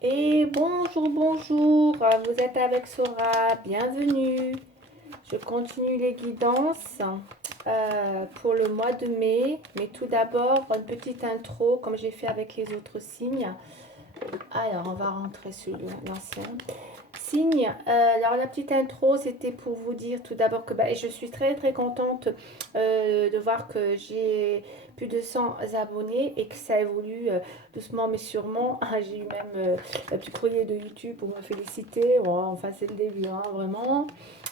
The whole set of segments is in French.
Et bonjour, bonjour, vous êtes avec Sora, bienvenue. Je continue les guidances pour le mois de mai, mais tout d'abord une petite intro comme j'ai fait avec les autres signes. Alors on va rentrer sur l'ancien signe. Alors la petite intro, c'était pour vous dire tout d'abord que je suis très très contente de voir que j'ai plus de 100 abonnés et que ça évolue doucement mais sûrement. J'ai eu même un petit courrier de YouTube pour me féliciter. Bon, enfin c'est le début, hein, vraiment.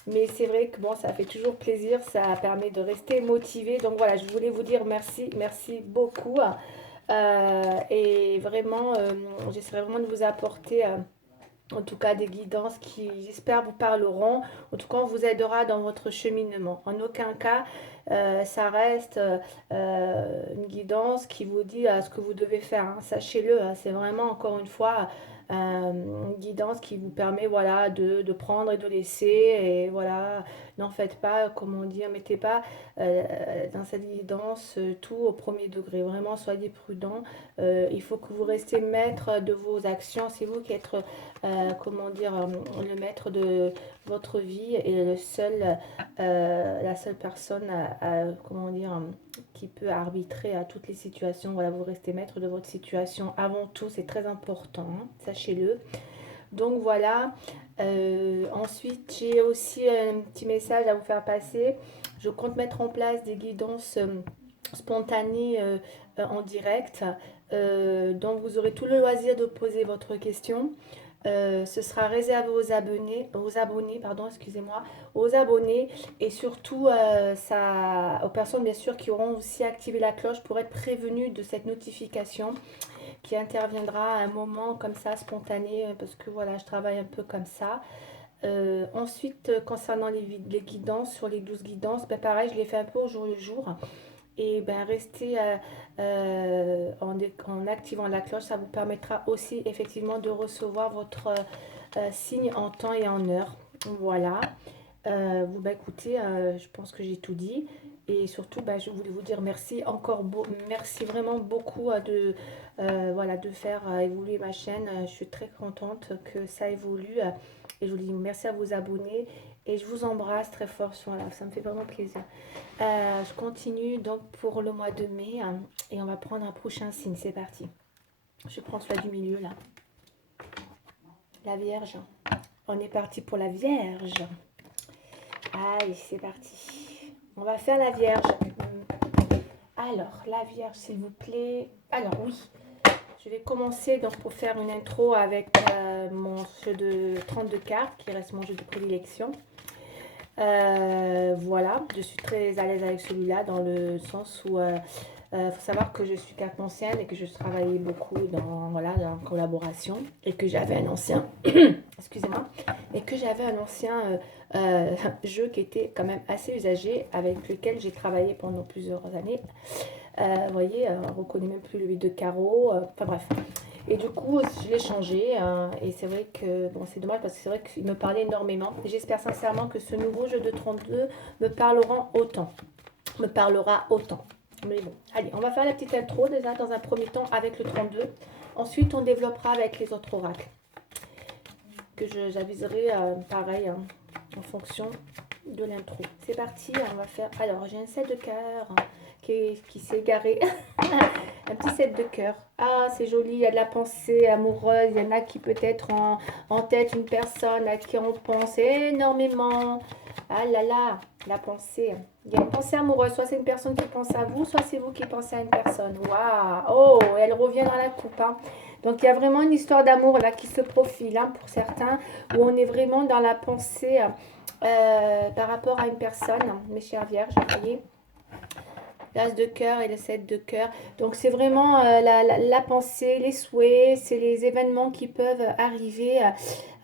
Mais c'est vrai que bon, ça fait toujours plaisir, ça permet de rester motivé. Donc voilà, je voulais vous dire merci, merci beaucoup. Et vraiment, j'essaierai vraiment de vous apporter en tout cas des guidances qui, j'espère, vous parleront. En tout cas, on vous aidera dans votre cheminement. En aucun cas, ça reste une guidance qui vous dit ce que vous devez faire, hein. Sachez-le, hein, c'est vraiment, encore une fois, une guidance qui vous permet voilà, de prendre et de laisser. Et voilà, n'en faites pas, comment dire, mettez pas dans cette guidance tout au premier degré. Vraiment, soyez prudent. Il faut que vous restiez maître de vos actions. C'est vous qui êtes comment dire, le maître de votre vie et la seule personne comment dire, qui peut arbitrer à toutes les situations. Voilà, vous restez maître de votre situation avant tout, c'est très important, hein, sachez-le. Donc voilà. Ensuite, j'ai aussi un petit message à vous faire passer. Je compte mettre en place des guidances spontanées en direct. Donc vous aurez tout le loisir de poser votre question. Ce sera réservé aux abonnés, pardon, excusez-moi, aux abonnés et surtout aux personnes bien sûr qui auront aussi activé la cloche pour être prévenues de cette notification qui interviendra à un moment comme ça spontané parce que voilà, je travaille un peu comme ça. Ensuite, concernant les guidances, sur les 12 guidances, ben pareil, je les fais un peu au jour le jour. Et ben rester en activant la cloche, ça vous permettra aussi effectivement de recevoir votre signe en temps et en heure. Voilà. Vous, bah, écoutez, je pense que j'ai tout dit. Et surtout, bah, je voulais vous dire merci merci vraiment beaucoup voilà, de faire évoluer ma chaîne. Je suis très contente que ça évolue. Et je vous dis merci à vos abonnés. Et je vous embrasse très fort sur là. Ça me fait vraiment plaisir. Je continue donc pour le mois de mai et on va prendre un prochain signe. C'est parti. Je prends celui du milieu là. La Vierge. On est parti pour la Vierge. Allez, c'est parti. On va faire la Vierge. Alors, la Vierge, s'il vous plaît. Alors, oui. Je vais commencer donc pour faire une intro avec mon jeu de 32 cartes qui reste mon jeu de prédilection. Voilà, je suis très à l'aise avec celui-là dans le sens où faut savoir que je suis carte ancienne et que je travaillais beaucoup voilà, dans collaboration et que j'avais un ancien, excusez-moi, et que j'avais un ancien jeu qui était quand même assez usagé avec lequel j'ai travaillé pendant plusieurs années. Vous voyez, on ne reconnaît même plus le 8 de carreau, enfin bref. Et du coup, je l'ai changé. Et c'est vrai que bon, c'est dommage parce que c'est vrai qu'il me parlait énormément. J'espère sincèrement que ce nouveau jeu de 32 me parlera autant. Me parlera autant. Mais bon, allez, on va faire la petite intro déjà dans un premier temps avec le 32. Ensuite, on développera avec les autres oracles. Que j'aviserai pareil hein, en fonction de l'intro. C'est parti, on va faire. Alors, j'ai un set de cœur qui s'est égaré. Un petit set de cœur. Ah, c'est joli, il y a de la pensée amoureuse. Il y en a qui peut-être en tête une personne à qui on pense énormément. Ah là là, la pensée. Il y a une pensée amoureuse. Soit c'est une personne qui pense à vous, soit c'est vous qui pensez à une personne. Waouh! Oh, elle revient dans la coupe. Hein. Donc il y a vraiment une histoire d'amour là qui se profile hein, pour certains, où on est vraiment dans la pensée par rapport à une personne, mes chères vierges, vous voyez l'as de cœur et le 7 de cœur. Donc c'est vraiment la pensée, les souhaits, c'est les événements qui peuvent arriver.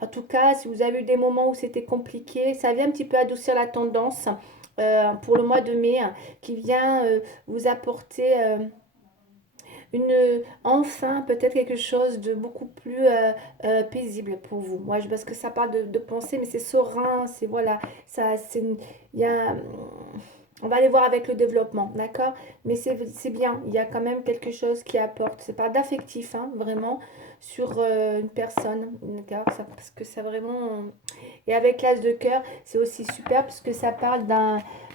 En tout cas, si vous avez eu des moments où c'était compliqué, ça vient un petit peu adoucir la tendance pour le mois de mai, qui vient vous apporter enfin peut-être quelque chose de beaucoup plus paisible pour vous. Moi, parce que ça parle de pensée, mais c'est serein, c'est voilà, ça, c'est, il y a, on va aller voir avec le développement, d'accord? Mais c'est bien, il y a quand même quelque chose qui apporte. C'est pas d'affectif, hein, vraiment. sur une personne, d'accord, parce que ça vraiment... Et avec l'as de cœur, c'est aussi super parce que ça parle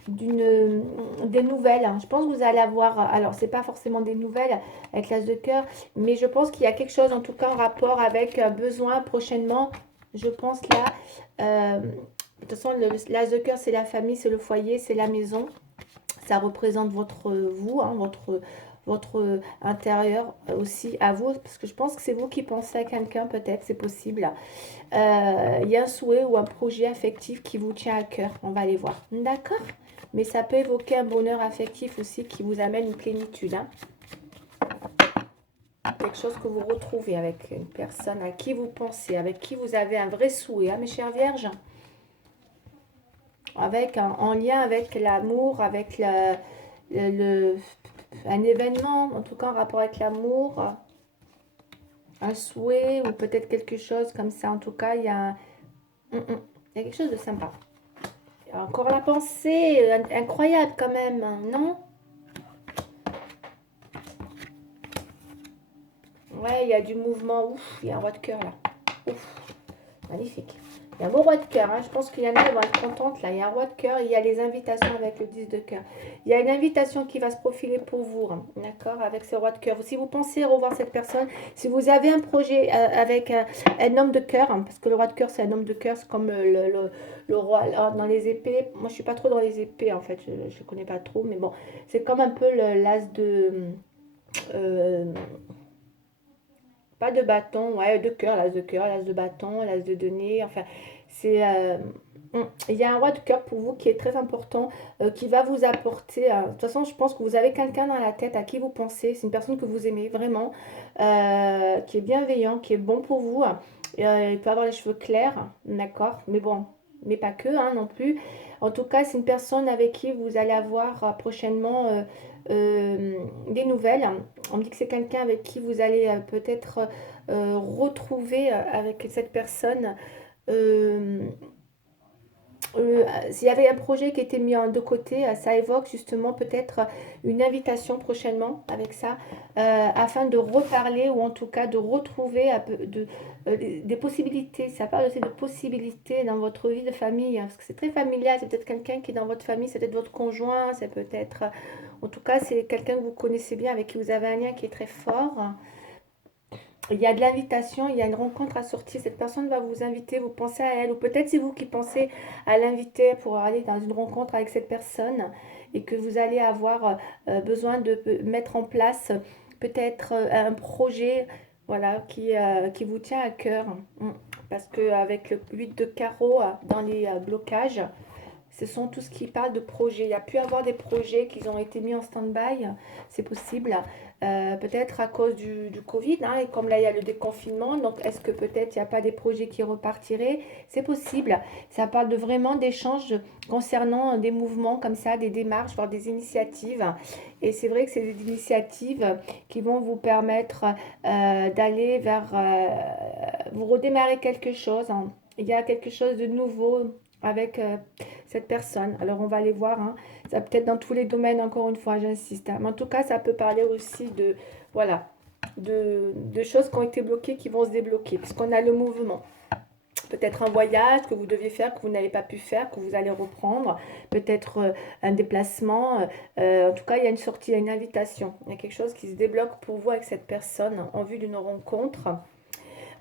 des nouvelles, hein. Je pense que vous allez avoir, alors c'est pas forcément des nouvelles avec l'as de cœur, mais je pense qu'il y a quelque chose en tout cas en rapport avec un besoin prochainement, je pense là, de toute façon l'as de cœur c'est la famille, c'est le foyer, c'est la maison, ça représente votre vous, hein, votre intérieur aussi à vous, parce que je pense que c'est vous qui pensez à quelqu'un peut-être, c'est possible. Il y a un souhait ou un projet affectif qui vous tient à cœur, on va aller voir, d'accord? Mais ça peut évoquer un bonheur affectif aussi qui vous amène une plénitude, hein. Quelque chose que vous retrouvez avec une personne à qui vous pensez, avec qui vous avez un vrai souhait, hein, mes chères vierges, avec en lien avec l'amour, avec le, un événement, en tout cas en rapport avec l'amour, un souhait ou peut-être quelque chose comme ça. En tout cas, il y a quelque chose de sympa. Il y a encore la pensée, incroyable quand même, non? Ouais, il y a du mouvement. Ouf, il y a un roi de cœur là. Ouf, magnifique. Il y a un beau roi de cœur, hein. Je pense qu'il y en a, elles vont être contentes là. Il y a un roi de cœur, il y a les invitations avec le 10 de cœur. Il y a une invitation qui va se profiler pour vous, hein, d'accord, avec ce roi de cœur. Si vous pensez revoir cette personne, si vous avez un projet avec un homme de cœur, hein, parce que le roi de cœur c'est un homme de cœur, c'est comme le roi dans les épées. Moi je suis pas trop dans les épées en fait, je ne connais pas trop, mais bon, c'est comme un peu l'as de... euh, pas de bâton, ouais, de cœur, l'as de bâton, l'as de denier, enfin, c'est... il y a un roi de cœur pour vous qui est très important, qui va vous apporter... de toute façon, je pense que vous avez quelqu'un dans la tête à qui vous pensez, c'est une personne que vous aimez vraiment, qui est bienveillant, qui est bon pour vous. Il peut avoir les cheveux clairs, d'accord, mais bon, mais pas que, hein, non plus. En tout cas, c'est une personne avec qui vous allez avoir prochainement des nouvelles. On me dit que c'est quelqu'un avec qui vous allez peut-être retrouver avec cette personne. euh, S'il y avait un projet qui était mis de côté, ça évoque justement peut-être une invitation prochainement avec ça, afin de reparler ou en tout cas de retrouver des possibilités. Ça parle aussi de possibilités dans votre vie de famille, hein, parce que c'est très familial. C'est peut-être quelqu'un qui est dans votre famille, c'est peut-être votre conjoint, c'est peut-être, en tout cas, c'est quelqu'un que vous connaissez bien, avec qui vous avez un lien qui est très fort. Il y a de l'invitation, il y a une rencontre à sortir. Cette personne va vous inviter, vous pensez à elle, ou peut-être c'est vous qui pensez à l'inviter pour aller dans une rencontre avec cette personne et que vous allez avoir besoin de mettre en place peut-être un projet, voilà, qui vous tient à cœur. Parce qu'avec le 8 de carreau dans les blocages, ce sont tout ce qui parle de projets. Il y a pu avoir des projets qui ont été mis en stand-by, c'est possible. Peut-être à cause du Covid, hein, et comme là il y a le déconfinement, donc est-ce que peut-être il n'y a pas des projets qui repartiraient? C'est possible. Ça parle de vraiment d'échanges concernant des mouvements comme ça, des démarches, voire des initiatives. Et c'est vrai que c'est des initiatives qui vont vous permettre d'aller vers... vous redémarrer quelque chose, hein. Il y a quelque chose de nouveau avec cette personne. Alors on va aller voir, hein. Ça peut être dans tous les domaines, encore une fois, j'insiste, hein. Mais en tout cas, ça peut parler aussi de, voilà, de choses qui ont été bloquées, qui vont se débloquer, puisqu'on a le mouvement. Peut-être un voyage que vous deviez faire, que vous n'avez pas pu faire, que vous allez reprendre. Peut-être un déplacement. En tout cas, il y a une sortie, il y a une invitation. Il y a quelque chose qui se débloque pour vous avec cette personne en vue d'une rencontre.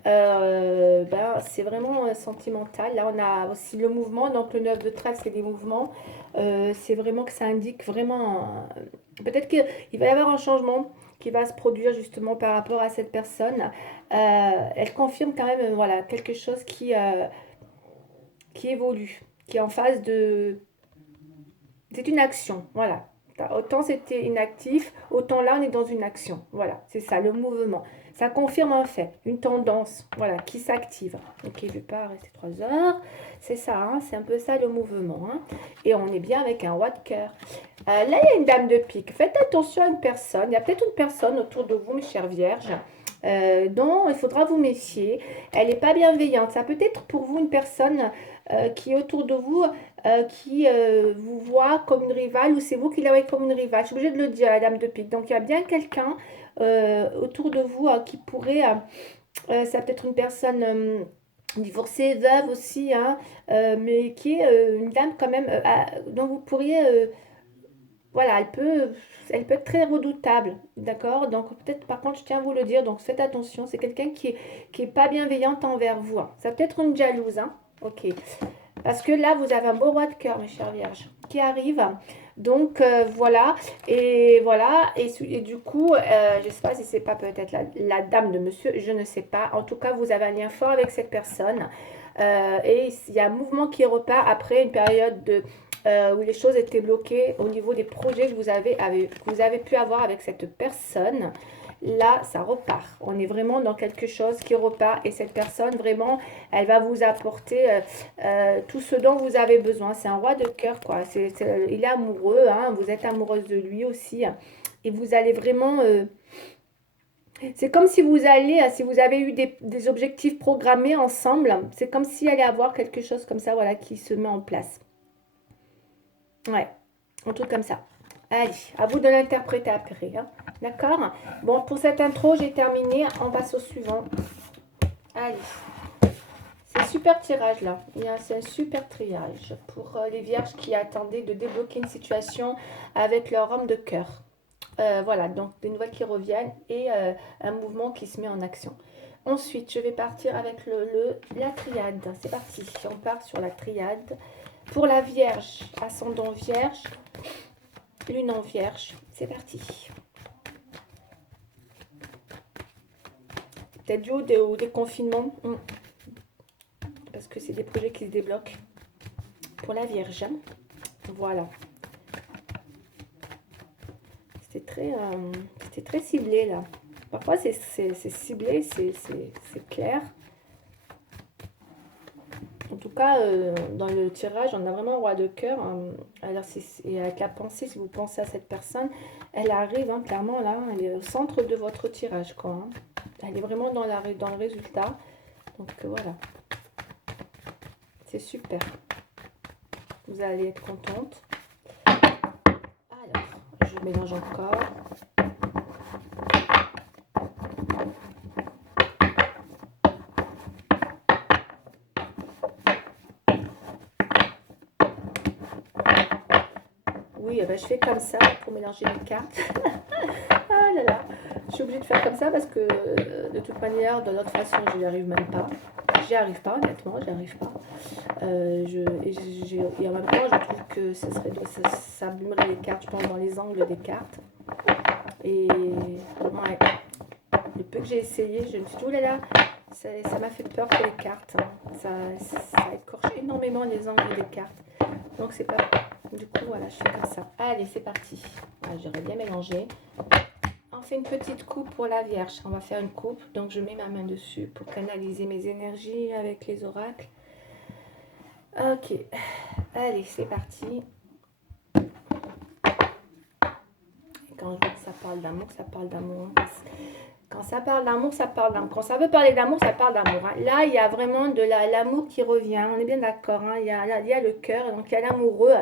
C'est vraiment sentimental. Là, on a aussi le mouvement. Donc, le 9 de trèfle, c'est des mouvements. C'est vraiment que ça indique vraiment... peut-être qu'il va y avoir un changement qui va se produire justement par rapport à cette personne. Elle confirme quand même voilà, quelque chose qui évolue, qui est en phase de... C'est une action, voilà. Autant c'était inactif, autant là on est dans une action. Voilà, c'est ça, le mouvement. Ça confirme un fait, une tendance, voilà, qui s'active. Ok, je ne vais pas rester 3 heures. C'est ça, hein, c'est un peu ça le mouvement, hein. Et on est bien avec un roi de cœur. Là, il y a une dame de pique. Faites attention à une personne. Il y a peut-être une personne autour de vous, mes chères vierges, dont il faudra vous méfier. Elle n'est pas bienveillante. Ça peut être pour vous une personne qui est autour de vous, qui vous voit comme une rivale, ou c'est vous qui la voyez comme une rivale. Je suis obligée de le dire, la dame de pique. Donc il y a bien quelqu'un autour de vous qui pourrait Ça peut être une personne divorcée, veuve aussi, hein, mais qui est une dame quand même dont vous pourriez voilà, elle peut être très redoutable, d'accord? Donc peut-être, par contre, je tiens à vous le dire, donc faites attention, c'est quelqu'un qui est pas bienveillante envers vous, hein. Ça peut être une jalouse, hein? Ok. Parce que là, vous avez un beau roi de cœur, mes chères vierges, qui arrive. Donc voilà, et du coup, je ne sais pas si c'est pas peut-être la dame de monsieur, je ne sais pas. En tout cas, vous avez un lien fort avec cette personne. Et il y a un mouvement qui repart après une période où les choses étaient bloquées au niveau des projets que vous avez pu avoir avec cette personne. Là, ça repart. On est vraiment dans quelque chose qui repart et cette personne, vraiment, elle va vous apporter tout ce dont vous avez besoin. C'est un roi de cœur, quoi. Il est amoureux, hein, vous êtes amoureuse de lui aussi. Et vous allez vraiment... c'est comme si vous allez, si vous avez eu des objectifs programmés ensemble, c'est comme s'il allait avoir quelque chose comme ça, voilà, qui se met en place. Ouais, un truc comme ça. Allez, à vous de l'interpréter après, hein. D'accord? Bon, pour cette intro, j'ai terminé. On passe au suivant. Allez. C'est un super tirage là. C'est un super triage pour les vierges qui attendaient de débloquer une situation avec leur homme de cœur. Voilà, donc des nouvelles qui reviennent et un mouvement qui se met en action. Ensuite, je vais partir avec la triade. C'est parti. On part sur la triade. Pour la vierge, ascendant vierge, lune en vierge. C'est parti. Peut-être du haut des confinements. Parce que c'est des projets qui se débloquent. Pour la vierge. Voilà. C'était très ciblé là. Parfois c'est ciblé, c'est clair. En tout cas, dans le tirage, on a vraiment un roi de cœur. Alors, et avec la pensée, si vous pensez à cette personne, elle arrive, hein, clairement, là, elle est au centre de votre tirage, quoi, hein. Elle est vraiment dans le résultat. Donc, voilà. C'est super. Vous allez être contente. Alors, je mélange encore. Oui, ben, je fais comme ça pour mélanger les cartes. Ah là là, je suis obligée de faire comme ça parce que de toute manière, de l'autre façon, je n'y arrive même pas. J'y arrive pas, honnêtement, j'y arrive pas. Et en même temps, je trouve que ça abîmerait les cartes, je pense, dans les angles des cartes. Et ouais, le peu que j'ai essayé, je me suis dit, oh là là, ça m'a fait peur pour les cartes, hein. Ça écorche énormément les angles des cartes. Donc c'est pas... Du coup, voilà, je fais comme ça. Allez, c'est parti. Ah, j'aurais bien mélangé. On fait une petite coupe pour la Vierge. On va faire une coupe. Donc, je mets ma main dessus pour canaliser mes énergies avec les oracles. Ok. Allez, c'est parti. Et quand je vois que ça parle d'amour, ça parle d'amour. Quand ça parle d'amour, ça parle d'amour. Quand ça veut parler d'amour, ça parle d'amour, hein. Là, il y a vraiment de l'amour qui revient. On est bien d'accord, hein. Il y a le cœur, donc il y a l'amoureux.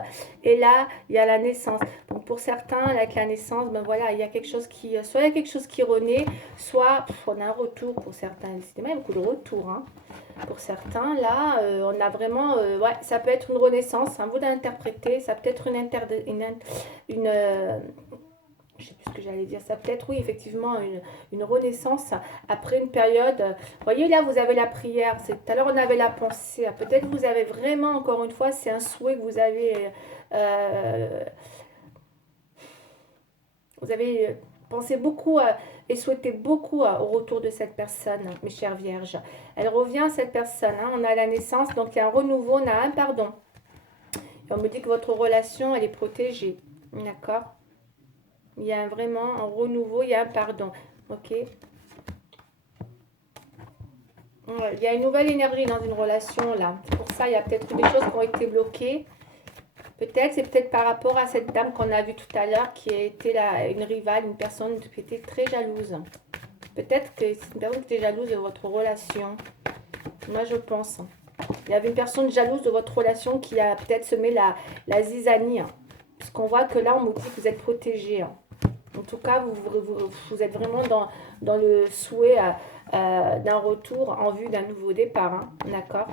Et là, il y a la naissance. Donc pour certains, avec la naissance, ben voilà, il y a quelque chose qui... Soit il y a quelque chose qui renaît, soit on a un retour pour certains. C'est même beaucoup de retours, hein. Pour certains, là, on a vraiment... ouais, ça peut être une renaissance, hein, vous d'interpréter. Ça peut être une je sais plus ce que j'allais dire, ça peut être, oui, effectivement, une renaissance après une période. Vous voyez, là, vous avez la prière. Tout à l'heure, on avait la pensée. Peut-être vous avez vraiment, encore une fois, c'est un souhait que vous avez pensé beaucoup et souhaité beaucoup au retour de cette personne, mes chères vierges. Elle revient, cette personne, hein. On a la naissance, donc il y a un renouveau, on a un pardon. Et on me dit que votre relation, elle est protégée. D'accord? Il y a vraiment un renouveau, il y a un pardon. Ok. Il y a une nouvelle énergie dans une relation là. C'est pour ça, il y a peut-être des choses qui ont été bloquées. Peut-être, c'est peut-être par rapport à cette dame qu'on a vue tout à l'heure qui était là, une rivale, une personne qui était très jalouse. Peut-être que c'est une personne qui était jalouse de votre relation. Moi, je pense. Il y avait une personne jalouse de votre relation qui a peut-être semé la zizanie. Puisqu'on voit que là, on me dit que vous êtes protégé. En tout cas, vous êtes vraiment dans le souhait d'un retour en vue d'un nouveau départ, hein, d'accord?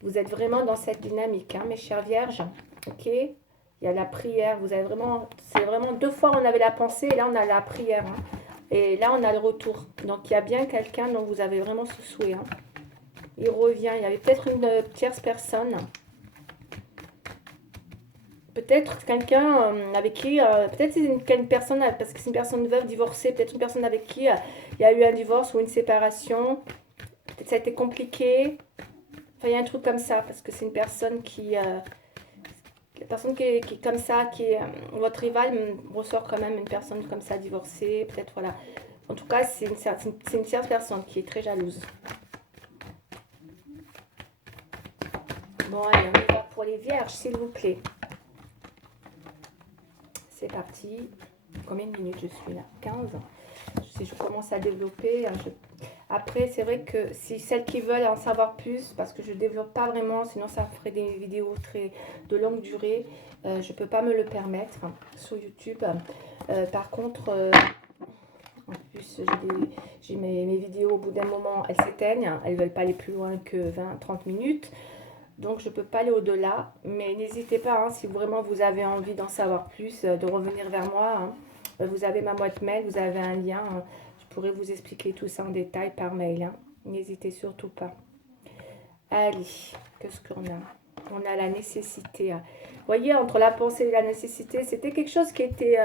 Vous êtes vraiment dans cette dynamique, hein, mes chères vierges, ok? Il y a la prière, vous avez vraiment, c'est vraiment 2 fois on avait la pensée et là on a la prière, hein. Et là on a le retour. Donc il y a bien quelqu'un dont vous avez vraiment ce souhait, hein. Il revient, il y avait peut-être une tierce personne. Peut-être quelqu'un avec qui, peut-être c'est une personne, parce que c'est une personne veuve, divorcée, peut-être une personne avec qui il y a eu un divorce ou une séparation. Peut-être ça a été compliqué. Enfin, il y a un truc comme ça, parce que c'est une personne qui, la personne qui est comme ça, qui est votre rival, ressort quand même une personne comme ça, divorcée, peut-être, voilà. En tout cas, c'est une tierce personne qui est très jalouse. Bon, allez, on y va pour les vierges, s'il vous plaît. C'est parti. Combien de minutes je suis là? 15. Si je commence à développer, après c'est vrai que si celles qui veulent en savoir plus, parce que je ne développe pas vraiment, sinon ça ferait des vidéos très de longue durée, je ne peux pas me le permettre sur YouTube. Par contre, en plus j'ai mes vidéos, au bout d'un moment elles s'éteignent, elles ne veulent pas aller plus loin que 20-30 minutes. Donc je ne peux pas aller au-delà, mais n'hésitez pas, hein, si vraiment vous avez envie d'en savoir plus, de revenir vers moi, hein. Vous avez ma boîte mail, vous avez un lien, hein. Je pourrais vous expliquer tout ça en détail par mail, hein. N'hésitez surtout pas. Allez, qu'est-ce qu'on a? On a la nécessité. Vous voyez, entre la pensée et la nécessité, c'était quelque chose qui était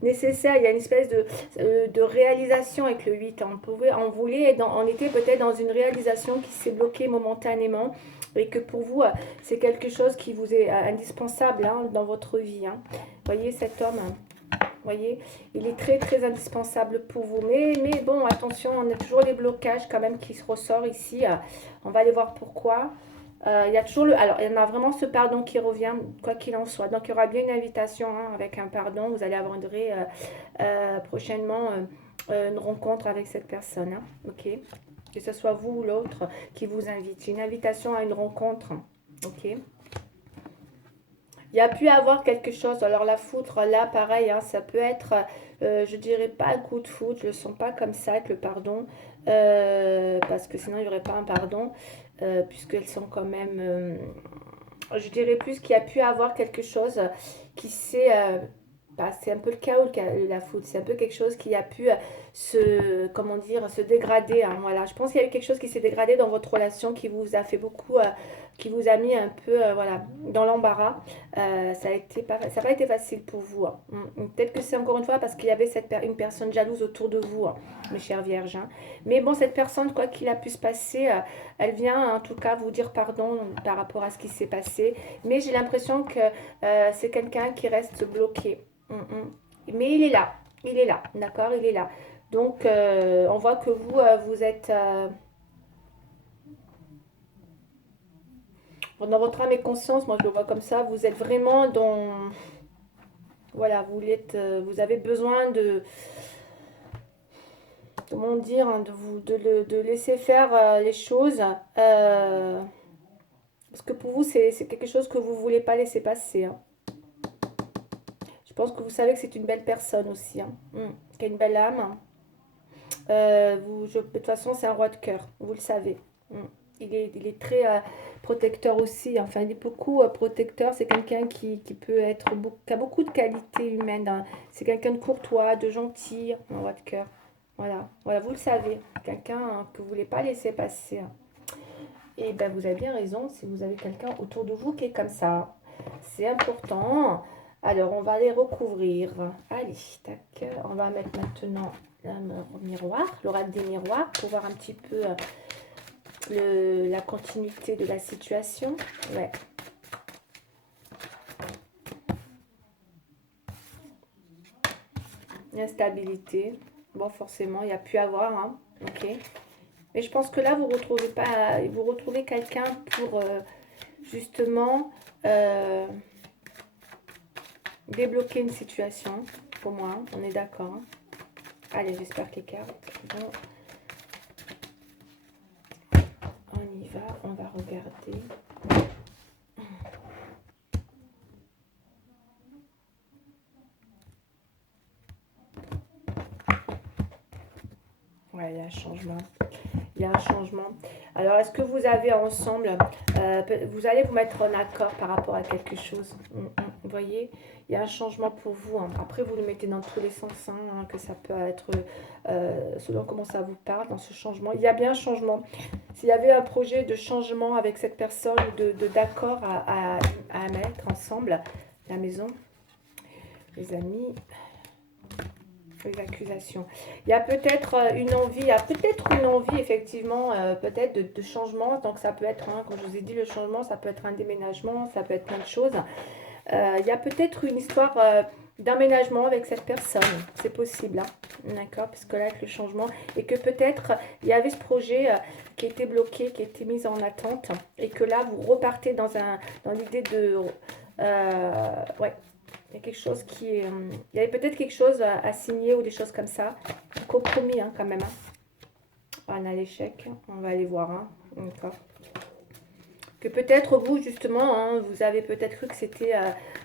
nécessaire. Il y a une espèce de réalisation avec le 8. On était peut-être dans une réalisation qui s'est bloquée momentanément et que pour vous, c'est quelque chose qui vous est indispensable, hein, dans votre vie, hein. Vous voyez, cet homme, hein, vous voyez, il est très très indispensable pour vous. Mais bon, attention, on a toujours des blocages quand même qui se ressortent ici. On va aller voir pourquoi. Il y a toujours alors il y en a vraiment ce pardon qui revient, quoi qu'il en soit. Donc il y aura bien une invitation, hein, avec un pardon. Vous allez avoir prochainement une rencontre avec cette personne, hein, ok? Que ce soit vous ou l'autre qui vous invite. Une invitation à une rencontre, ok? Il y a pu avoir quelque chose. Alors la foudre, là, pareil, hein, ça peut être, je dirais pas un coup de foudre, je le sens pas comme ça, avec le pardon, parce que sinon il n'y aurait pas un pardon, puisqu'elles sont quand même, je dirais plus qu'il y a pu avoir quelque chose qui s'est, c'est un peu le chaos, la foudre, c'est un peu quelque chose qui a pu comment dire, se dégrader, hein, voilà. Je pense qu'il y a eu quelque chose qui s'est dégradé dans votre relation, qui vous a fait beaucoup, qui vous a mis un peu, voilà, dans l'embarras. Ça n'a pas été facile pour vous, hein. Peut-être que c'est encore une fois parce qu'il y avait une personne jalouse autour de vous, hein, mes chères vierges, hein. Mais bon, cette personne, quoi qu'il a pu se passer, elle vient en tout cas vous dire pardon par rapport à ce qui s'est passé. Mais j'ai l'impression que c'est quelqu'un qui reste bloqué. Mais il est là, d'accord, il est là. Donc, on voit que vous, vous êtes dans votre âme et conscience, moi je le vois comme ça, vous êtes vraiment dans... Voilà, vous avez besoin de... Comment dire, hein, de laisser faire les choses. Parce que pour vous, c'est quelque chose que vous ne voulez pas laisser passer, hein. Je pense que vous savez que c'est une belle personne aussi, hein, qui a une belle âme. De toute façon, c'est un roi de cœur, vous le savez. Il est très protecteur aussi. Enfin, il est beaucoup protecteur. C'est quelqu'un qui peut être, qui a beaucoup de qualités humaines, hein. C'est quelqu'un de courtois, de gentil, un roi de cœur. Voilà, voilà, vous le savez. Quelqu'un, hein, que vous ne voulez pas laisser passer, hein. Et ben, vous avez bien raison. Si vous avez quelqu'un autour de vous qui est comme ça, c'est important. Alors, on va les recouvrir. Allez, tac. On va mettre maintenant le miroir, l'oracle des miroirs, pour voir un petit peu la continuité de la situation. Ouais. Instabilité. Bon, forcément, il y a pu avoir, hein. Ok. Mais je pense que là, vous retrouvez quelqu'un pour justement débloquer une situation. Pour moi, hein. On est d'accord, hein. Allez, j'espère que les cartes vont... On y va, on va regarder. Ouais, il y a un changement. Il y a un changement. Alors, est-ce que vous avez ensemble, vous allez vous mettre en accord par rapport à quelque chose. Vous voyez, il y a un changement pour vous. Hein. Après, vous le mettez dans tous les sens, hein, que ça peut être selon comment ça vous parle dans ce changement. Il y a bien un changement. S'il y avait un projet de changement avec cette personne, d'accord à mettre ensemble, la maison, les amis, les accusations. Il y a peut-être une envie effectivement, peut-être de changement. Donc ça peut être, hein, comme je vous ai dit, le changement, ça peut être un déménagement, ça peut être plein de choses. Il y a peut-être une histoire d'aménagement avec cette personne. C'est possible, hein, d'accord, parce que là, avec le changement, et que peut-être il y avait ce projet qui était bloqué, qui était mis en attente, et que là, vous repartez dans l'idée de... ouais, il y a quelque chose qui est... il y avait peut-être quelque chose à signer ou des choses comme ça. Un compromis, hein, quand même. Hein. On a l'échec, on va aller voir. Hein. D'accord. Que peut-être vous, justement, hein, vous avez peut-être cru que c'était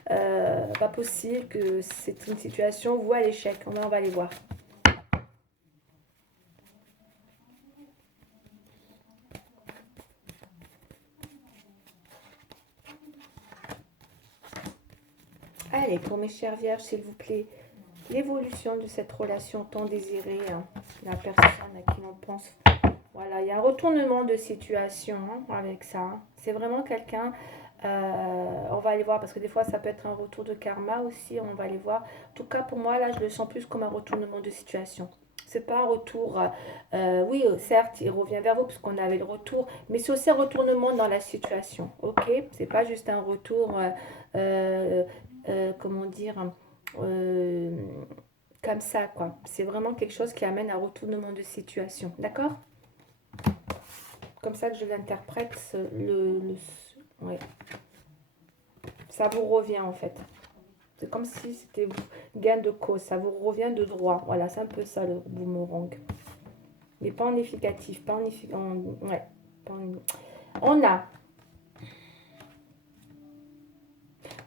pas possible, que c'est une situation, vous, à l'échec. On va aller voir. Allez, pour mes chères vierges, s'il vous plaît, l'évolution de cette relation tant désirée, hein, la personne à qui l'on pense. Voilà, il y a un retournement de situation hein, avec ça. Hein. C'est vraiment quelqu'un, on va aller voir, parce que des fois ça peut être un retour de karma aussi, on va aller voir. En tout cas, pour moi, là, je le sens plus comme un retournement de situation. C'est pas un retour, oui, certes, il revient vers vous, puisqu'on avait le retour, mais c'est aussi un retournement dans la situation, ok? C'est pas juste un retour, euh, comment dire, euh, comme ça, quoi. C'est vraiment quelque chose qui amène un retournement de situation, d'accord? Comme ça que je l'interprète, ouais. Ça vous revient en fait. C'est comme si c'était gain de cause, ça vous revient de droit. Voilà, c'est un peu ça le boomerang. Mais pas en efficatif, pas en efficace. Ouais, on a.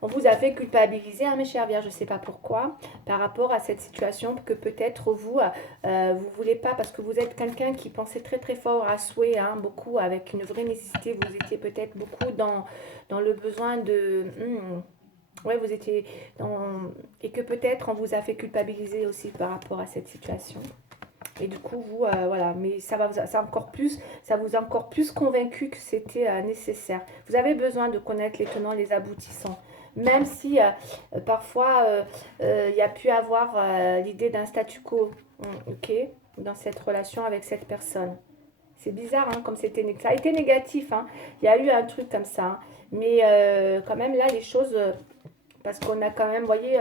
On vous a fait culpabiliser, hein, mes chers vierges, je ne sais pas pourquoi, par rapport à cette situation que peut-être vous, vous voulez pas, parce que vous êtes quelqu'un qui pensait très très fort à souhait, hein, beaucoup avec une vraie nécessité, vous étiez peut-être beaucoup dans le besoin de... ouais, vous étiez dans... Et que peut-être on vous a fait culpabiliser aussi par rapport à cette situation. Et du coup, vous, voilà, mais ça vous a encore plus convaincu que c'était nécessaire. Vous avez besoin de connaître les tenants, les aboutissants. Même si parfois il y a pu avoir l'idée d'un statu quo, ok, dans cette relation avec cette personne. C'est bizarre, hein, comme c'était ça a été négatif, hein. Il y a eu un truc comme ça, hein. Mais quand même là, les choses, parce qu'on a quand même, vous voyez,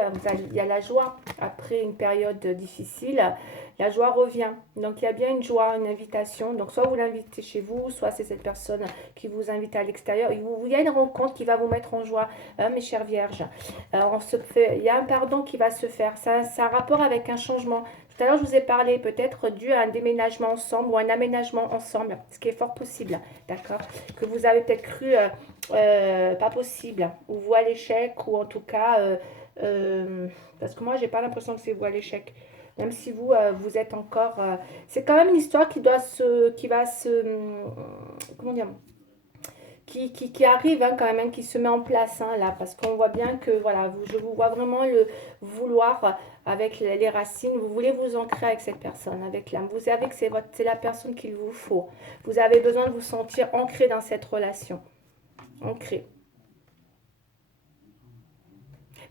il y a la joie après une période difficile. La joie revient. Donc, il y a bien une joie, une invitation. Donc, soit vous l'invitez chez vous, soit c'est cette personne qui vous invite à l'extérieur. Il y a une rencontre qui va vous mettre en joie, hein, mes chères vierges. Il y a un pardon qui va se faire. Ça a un rapport avec un changement. Tout à l'heure, je vous ai parlé peut-être dû à un déménagement ensemble ou un aménagement ensemble, ce qui est fort possible, d'accord? Que vous avez peut-être cru pas possible, ou vous à l'échec, ou en tout cas, parce que moi, j'ai pas l'impression que c'est vous à l'échec. Même si vous, vous êtes encore... c'est quand même une histoire qui va se... comment dire, qui arrive hein, quand même, hein, qui se met en place hein, là, parce qu'on voit bien que, voilà, je vous vois vraiment le vouloir avec les racines, vous voulez vous ancrer avec cette personne, avec l'âme. Vous savez que c'est la personne qu'il vous faut. Vous avez besoin de vous sentir ancré dans cette relation. Ancré.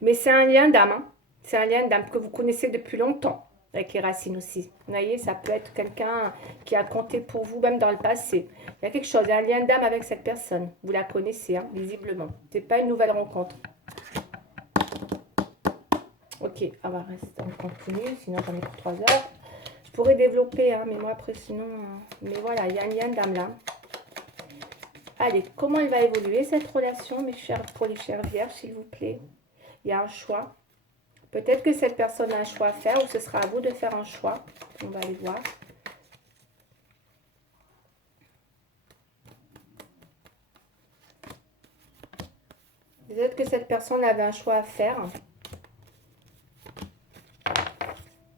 Mais c'est un lien d'âme. Hein. C'est un lien d'âme que vous connaissez depuis longtemps. Avec les racines aussi. Vous voyez, ça peut être quelqu'un qui a compté pour vous même dans le passé. Il y a quelque chose, il y a un lien d'âme avec cette personne. Vous la connaissez, hein, visiblement. Ce n'est pas une nouvelle rencontre. Ok, on va rester, on continue, sinon j'en ai pour 3 heures. Je pourrais développer, hein, mais moi après sinon... mais voilà, il y a un lien d'âme là. Allez, comment elle va évoluer cette relation, mes chers, pour les chères vierges, s'il vous plaît? Il y a un choix. Peut-être que cette personne a un choix à faire ou ce sera à vous de faire un choix. On va aller voir. Peut-être que cette personne avait un choix à faire.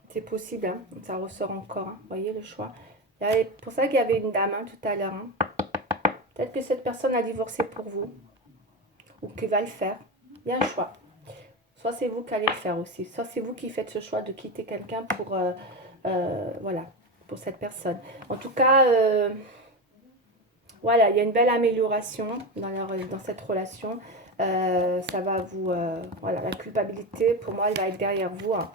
C'est possible, hein. Ça ressort encore. Hein. Vous voyez le choix. C'est pour ça qu'il y avait une dame hein, tout à l'heure. Hein. Peut-être que cette personne a divorcé pour vous. Ou qui va le faire. Il y a un choix. Soit c'est vous qui allez le faire aussi. Soit c'est vous qui faites ce choix de quitter quelqu'un pour... voilà, pour cette personne. En tout cas... voilà, il y a une belle amélioration dans cette relation. Ça va vous... voilà, la culpabilité, pour moi, elle va être derrière vous. Hein.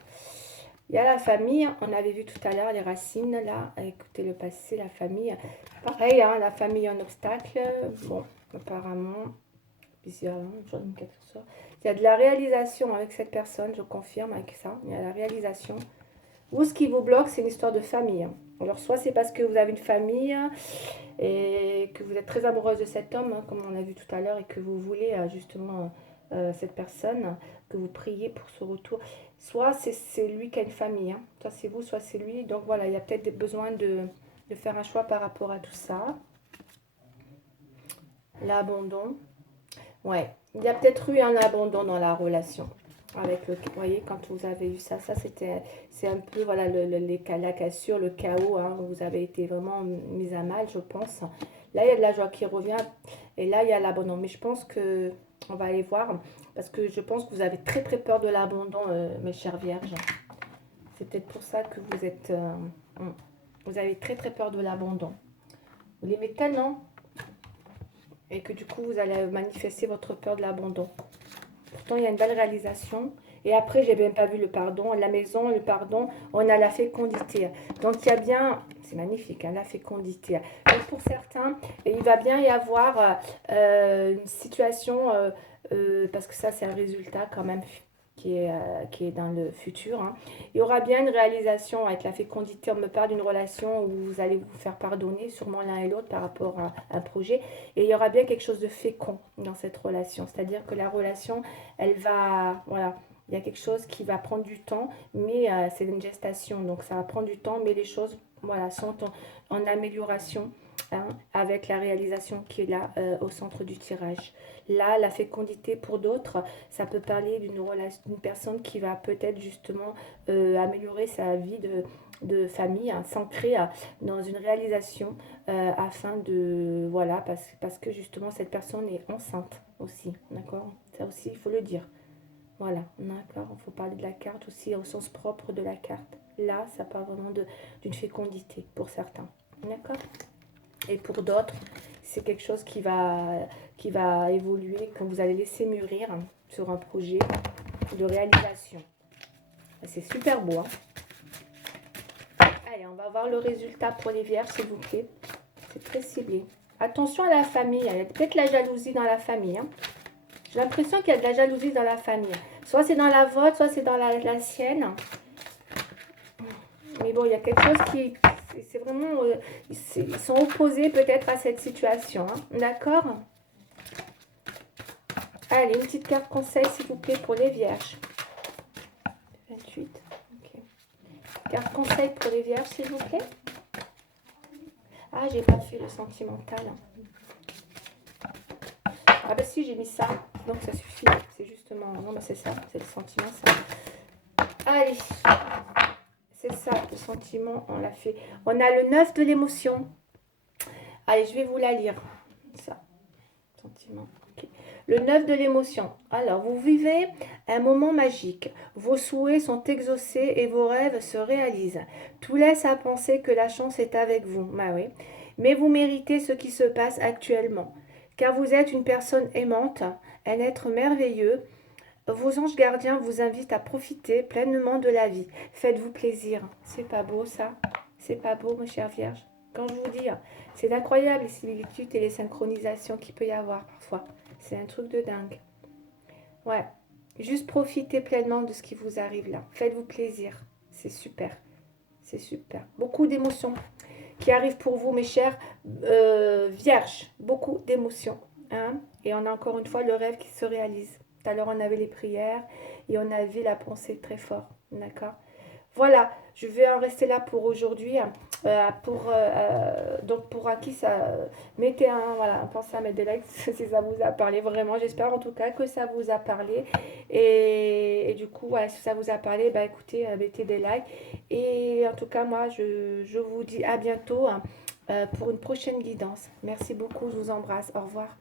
Il y a la famille, on avait vu tout à l'heure les racines, là. Écoutez, le passé, la famille. Pareil, hein, la famille en obstacle. Bon, apparemment, bizarre, hein, il y a de la réalisation avec cette personne, je confirme avec ça. Il y a la réalisation. Vous, ce qui vous bloque, c'est une histoire de famille. Alors, soit c'est parce que vous avez une famille et que vous êtes très amoureuse de cet homme, hein, comme on a vu tout à l'heure, et que vous voulez justement cette personne, que vous priez pour ce retour. Soit c'est lui qui a une famille, hein. Soit c'est vous, soit c'est lui. Donc voilà, il y a peut-être des besoins de faire un choix par rapport à tout ça. L'abandon. Ouais, il y a peut-être eu un abandon dans la relation. Avec le, vous voyez, quand vous avez eu ça, c'est un peu, voilà, la cassure, le chaos, hein, vous avez été vraiment mis à mal, je pense. Là, il y a de la joie qui revient, et là, il y a l'abandon. Mais je pense que, on va aller voir, parce que je pense que vous avez très, très peur de l'abandon, mes chères vierges. C'est peut-être pour ça que vous êtes, vous avez très, très peur de l'abandon. Vous l'aimez tellement, et que du coup, vous allez manifester votre peur de l'abandon. Pourtant, il y a une belle réalisation. Et après, j'ai même pas vu le pardon. La maison, le pardon, on a la fécondité. Donc, il y a bien, c'est magnifique, hein, la fécondité. Donc, pour certains, il va bien y avoir une situation, parce que ça, c'est un résultat quand même qui est dans le futur. Hein. Il y aura bien une réalisation avec la fécondité. On me parle d'une relation où vous allez vous faire pardonner, sûrement l'un et l'autre par rapport à un projet. Et il y aura bien quelque chose de fécond dans cette relation. C'est-à-dire que la relation, elle va... Voilà, il y a quelque chose qui va prendre du temps, mais c'est une gestation. Donc ça va prendre du temps, mais les choses voilà, sont en amélioration. Hein, avec la réalisation qui est là au centre du tirage. Là, la fécondité pour d'autres, ça peut parler d'une personne qui va peut-être justement améliorer sa vie de famille, hein, s'ancrer dans une réalisation afin de... Voilà, parce que justement cette personne est enceinte aussi, d'accord. Ça aussi, il faut le dire. Voilà, d'accord. Il faut parler de la carte aussi au sens propre de la carte. Là, ça parle vraiment d'une fécondité pour certains, d'accord. Et pour d'autres, c'est quelque chose qui va évoluer, que vous allez laisser mûrir sur un projet de réalisation. C'est super beau. Hein. Allez, on va voir le résultat pour les vierges, s'il vous plaît. C'est très ciblé. Attention à la famille. Il y a peut-être la jalousie dans la famille. Hein. J'ai l'impression qu'il y a de la jalousie dans la famille. Soit c'est dans la vôtre, soit c'est dans la sienne. Mais bon, il y a quelque chose qui... C'est vraiment... ils sont opposés peut-être à cette situation. Hein. D'accord? Allez, une petite carte conseil, s'il vous plaît, pour les vierges. 28. Okay. Carte conseil pour les vierges, s'il vous plaît. Ah, j'ai pas fait le sentimental. Ah bah si, j'ai mis ça. Donc ça suffit. C'est justement... Non, bah c'est ça. C'est le sentiment, ça. Allez. C'est ça, le sentiment, on l'a fait. On a le 9 de l'émotion. Allez, je vais vous la lire. Ça. Sentiment. Okay. Le 9 de l'émotion. Alors, vous vivez un moment magique. Vos souhaits sont exaucés et vos rêves se réalisent. Tout laisse à penser que la chance est avec vous. Bah oui. Mais vous méritez ce qui se passe actuellement. Car vous êtes une personne aimante, un être merveilleux. Vos anges gardiens vous invitent à profiter pleinement de la vie. Faites-vous plaisir. C'est pas beau ça? C'est pas beau, mes chères vierges? Quand je vous dis, c'est incroyable les similitudes et les synchronisations qu'il peut y avoir parfois. C'est un truc de dingue. Ouais, juste profitez pleinement de ce qui vous arrive là. Faites-vous plaisir. C'est super. C'est super. Beaucoup d'émotions qui arrivent pour vous, mes chères vierges. Beaucoup d'émotions. Hein? Et on a encore une fois le rêve qui se réalise. Tout à l'heure, on avait les prières et on avait la pensée très fort. D'accord? Voilà, je vais en rester là pour aujourd'hui. Donc pour Aki, mettez voilà, pensez à mettre des likes si ça vous a parlé. Vraiment, j'espère en tout cas que ça vous a parlé. Et du coup, voilà, si ça vous a parlé, bah écoutez, mettez des likes. Et en tout cas, moi, je vous dis à bientôt, hein, pour une prochaine guidance. Merci beaucoup, je vous embrasse. Au revoir.